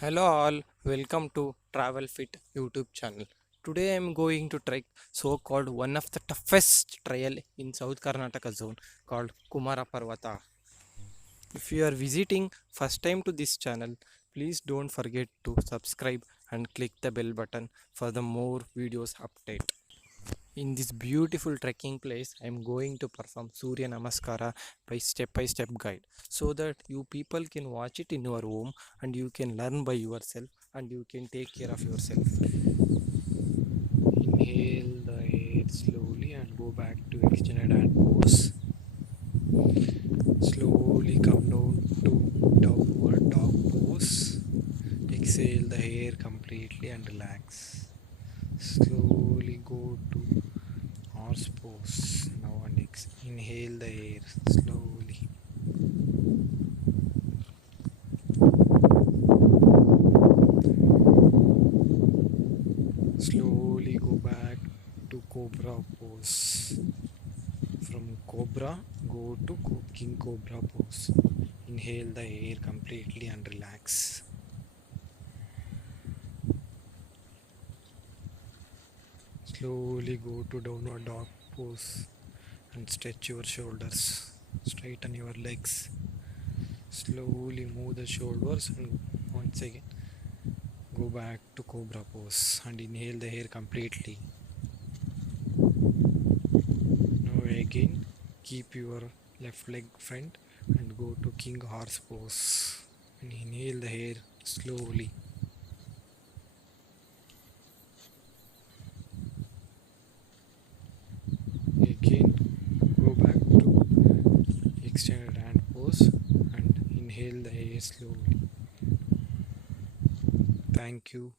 Hello all, welcome to Travel Fit YouTube channel. Today I am going to trek so-called one of the toughest trail in South Karnataka zone called Kumara Parvata. If you are visiting first time to this channel, please don't forget to subscribe and click the bell button for the more videos update. In this beautiful trekking place, I am going to perform Surya Namaskara by step guide so that you people can watch it in your home and you can learn by yourself and you can take care of yourself. Inhale the air slowly and go back to extended hand pose. Slowly come down to downward dog pose. Exhale the air completely and relax. Slowly go to horse pose now and inhale the air slowly. Slowly go back to cobra pose. From cobra go to king cobra pose. Inhale the air completely and relax. Slowly go to downward dog pose and stretch your shoulders. Straighten your legs. Slowly move the shoulders and once again go back to cobra pose and inhale the air completely. Now again keep your left leg front and go to king horse pose and inhale the air slowly. Again go back to extended hand pose and inhale the air slowly. Thank you.